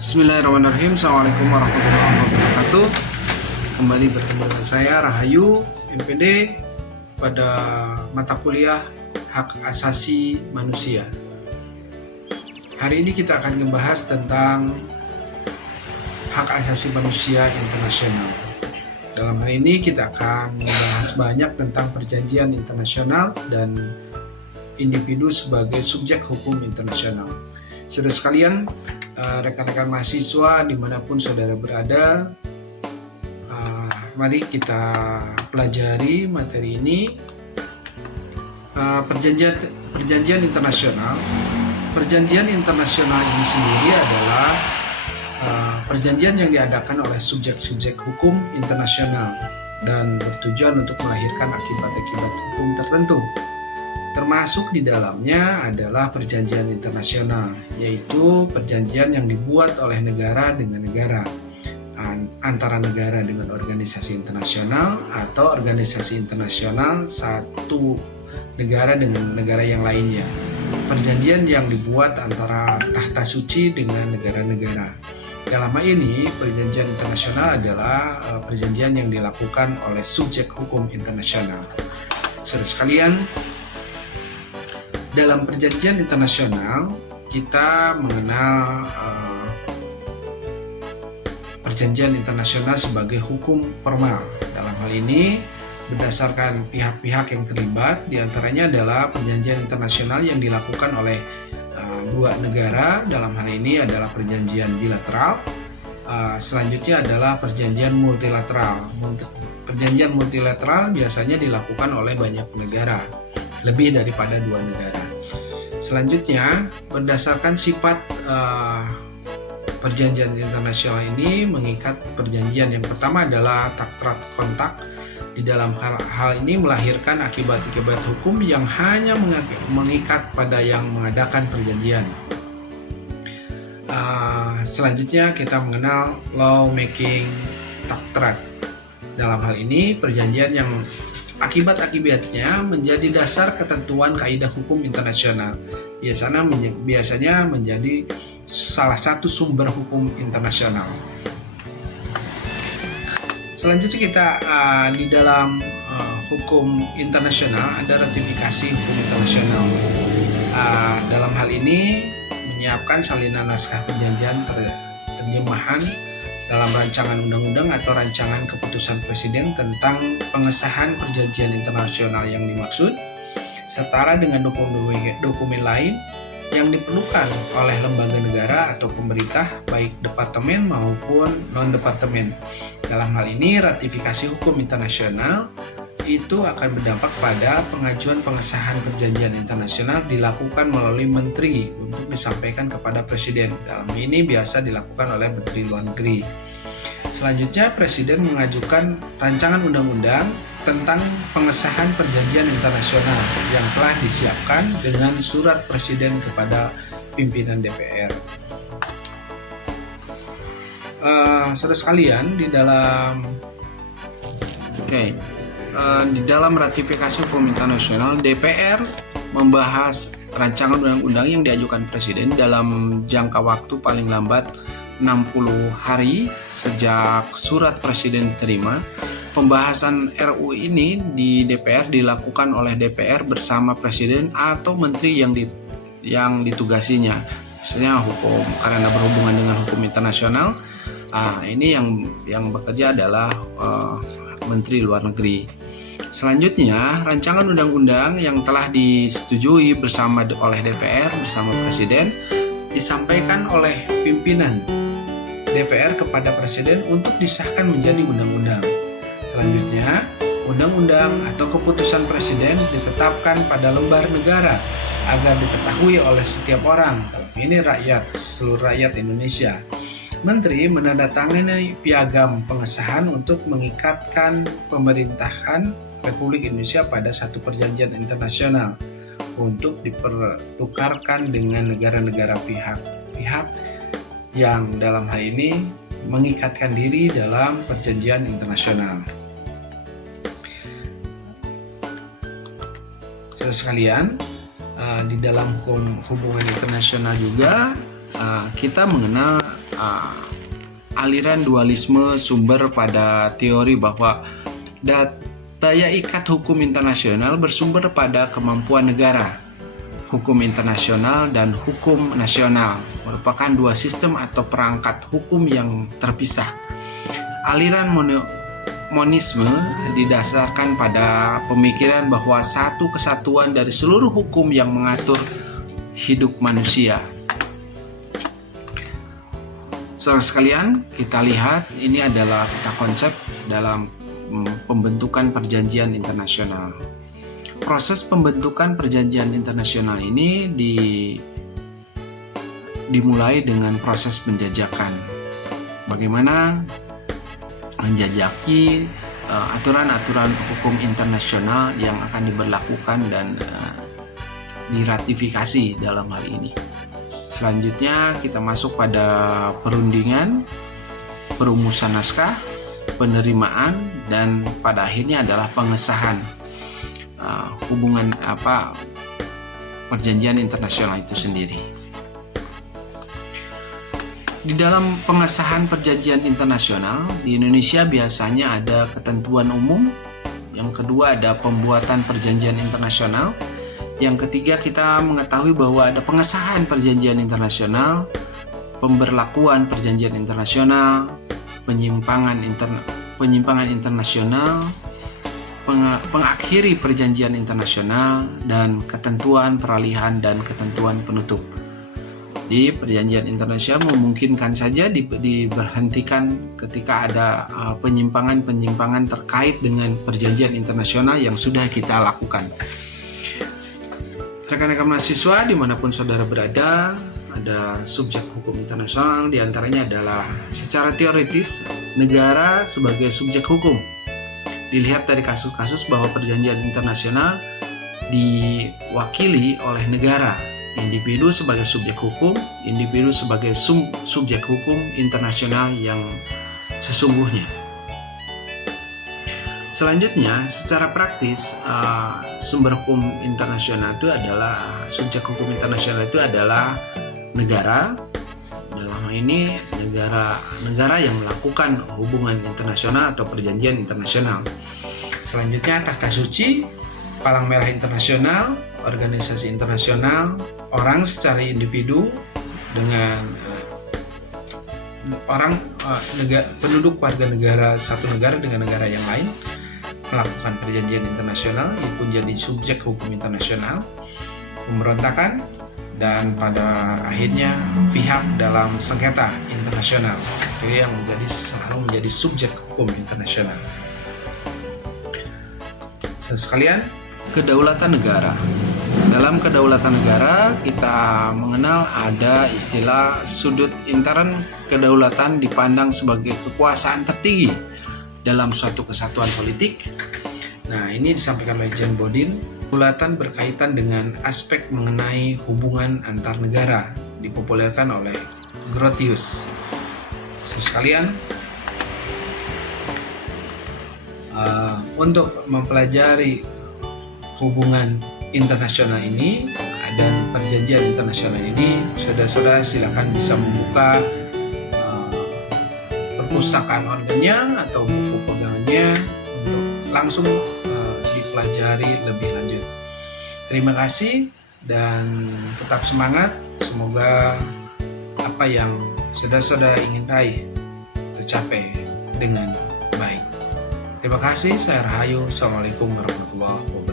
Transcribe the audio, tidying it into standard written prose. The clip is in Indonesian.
Bismillahirrahmanirrahim. Assalamualaikum warahmatullahi wabarakatuh. Kembali bertemu dengan saya Rahayu MPD pada mata kuliah Hak Asasi Manusia. Hari ini kita akan membahas tentang hak asasi manusia internasional. Dalam hal ini kita akan membahas banyak tentang perjanjian internasional dan individu sebagai subjek hukum internasional. Saudara sekalian, rekan-rekan mahasiswa dimanapun saudara berada, mari kita pelajari materi ini. Perjanjian internasional. Perjanjian internasional ini sendiri adalah perjanjian yang diadakan oleh subjek-subjek hukum internasional dan bertujuan untuk melahirkan akibat-akibat hukum tertentu. Termasuk di dalamnya adalah perjanjian internasional, yaitu perjanjian yang dibuat oleh negara dengan negara, antara negara dengan organisasi internasional atau organisasi internasional satu negara dengan negara yang lainnya. Perjanjian yang dibuat antara tahta suci dengan negara-negara. Dalam hal ini, perjanjian internasional adalah perjanjian yang dilakukan oleh subjek hukum internasional. Saudara sekalian, dalam perjanjian internasional kita mengenal perjanjian internasional sebagai hukum formal. Dalam hal ini berdasarkan pihak-pihak yang terlibat, diantaranya adalah perjanjian internasional yang dilakukan oleh dua negara. Dalam hal ini adalah perjanjian bilateral. Selanjutnya adalah perjanjian multilateral. Perjanjian multilateral biasanya dilakukan oleh banyak negara, lebih daripada dua negara. Selanjutnya, berdasarkan sifat perjanjian internasional ini mengikat perjanjian. Yang pertama adalah takrat kontak. Di dalam hal ini melahirkan akibat-akibat hukum yang hanya mengikat pada yang mengadakan perjanjian. Selanjutnya kita mengenal law making takrat. Dalam hal ini perjanjian yang akibat-akibatnya menjadi dasar ketentuan kaidah hukum internasional. Biasanya menjadi salah satu sumber hukum internasional. Selanjutnya kita di dalam hukum internasional ada ratifikasi hukum internasional. Dalam hal ini menyiapkan salinan naskah perjanjian terjemahan dalam rancangan undang-undang atau rancangan keputusan presiden tentang pengesahan perjanjian internasional yang dimaksud, setara dengan dokumen lain yang diperlukan oleh lembaga negara atau pemerintah, baik departemen maupun non-departemen. Dalam hal ini, ratifikasi hukum internasional itu akan berdampak pada pengajuan pengesahan perjanjian internasional dilakukan melalui menteri untuk disampaikan kepada presiden. Dalam ini biasa dilakukan oleh Menteri Luar Negeri. Selanjutnya, presiden mengajukan rancangan undang-undang tentang pengesahan perjanjian internasional yang telah disiapkan dengan surat presiden kepada pimpinan DPR. Saudara sekalian, di dalam ratifikasi hukum internasional, DPR membahas rancangan undang-undang yang diajukan presiden dalam jangka waktu paling lambat 60 hari sejak surat presiden diterima. Pembahasan RUU ini di DPR dilakukan oleh DPR bersama presiden atau menteri yang ditugasinya. Misalnya hukum, karena berhubungan dengan hukum internasional, ini yang bekerja adalah Menteri Luar Negeri. Selanjutnya, rancangan undang-undang yang telah disetujui bersama oleh DPR bersama presiden disampaikan oleh pimpinan DPR kepada presiden untuk disahkan menjadi undang-undang. Selanjutnya, undang-undang atau keputusan presiden ditetapkan pada lembar negara agar diketahui oleh setiap orang, dalam ini seluruh rakyat Indonesia. Menteri menandatangani piagam pengesahan untuk mengikatkan pemerintahan Republik Indonesia pada satu perjanjian internasional untuk dipertukarkan dengan negara-negara pihak yang dalam hal ini mengikatkan diri dalam perjanjian internasional. Saudara sekalian, di dalam hubungan internasional juga kita mengenal aliran dualisme sumber pada teori bahwa daya ikat hukum internasional bersumber pada kemampuan negara. Hukum internasional dan hukum nasional merupakan dua sistem atau perangkat hukum yang terpisah. Aliran monisme didasarkan pada pemikiran bahwa satu kesatuan dari seluruh hukum yang mengatur hidup manusia. Saudara sekalian, kita lihat ini adalah peta konsep dalam pembentukan perjanjian internasional. Proses pembentukan perjanjian internasional ini dimulai dengan proses penjajakan. Bagaimana menjajaki aturan-aturan hukum internasional yang akan diberlakukan dan diratifikasi dalam hal ini. Selanjutnya kita masuk pada perundingan, perumusan naskah, penerimaan, dan pada akhirnya adalah pengesahan hubungan perjanjian internasional itu sendiri. Di dalam pengesahan perjanjian internasional di Indonesia biasanya ada ketentuan umum, yang kedua ada pembuatan perjanjian internasional, yang ketiga kita mengetahui bahwa ada pengesahan perjanjian internasional, pemberlakuan perjanjian internasional, penyimpangan internasional, pengakhiri perjanjian internasional, dan ketentuan peralihan dan ketentuan penutup. Di perjanjian internasional memungkinkan saja diberhentikan ketika ada penyimpangan terkait dengan perjanjian internasional yang sudah kita lakukan. Rekan-rekan mahasiswa dimanapun saudara berada, ada subjek hukum internasional, diantaranya adalah secara teoritis negara sebagai subjek hukum. Dilihat dari kasus-kasus bahwa perjanjian internasional diwakili oleh negara, individu sebagai subjek hukum, individu sebagai subjek hukum internasional yang sesungguhnya. Selanjutnya, secara praktis, sumber hukum internasional itu adalah subjek hukum internasional itu adalah negara. Dalam hal ini negara yang melakukan hubungan internasional atau perjanjian internasional. Selanjutnya, takhta suci, palang merah internasional, organisasi internasional, orang secara individu dengan penduduk warga negara satu negara dengan negara yang lain melakukan perjanjian internasional, itu pun jadi subjek hukum internasional, pemberontakan, dan pada akhirnya pihak dalam sengketa internasional, itu yang selalu menjadi subjek hukum internasional. Sekalian, kedaulatan negara. Dalam kedaulatan negara kita mengenal ada istilah sudut intern kedaulatan dipandang sebagai kekuasaan tertinggi dalam suatu kesatuan politik. Nah, ini disampaikan oleh John Bodin. Kedaulatan berkaitan dengan aspek mengenai hubungan antar negara, dipopulerkan oleh Grotius. Sekalian, untuk mempelajari hubungan internasional ini dan perjanjian internasional ini, saudara-saudara silakan bisa membuka perpustakaan online atau buku pegangannya untuk langsung dipelajari lebih lanjut. Terima kasih dan tetap semangat. Semoga apa yang saudara-saudara ingin raih tercapai dengan baik. Terima kasih. Saya Rahayu. Assalamualaikum warahmatullahi wabarakatuh.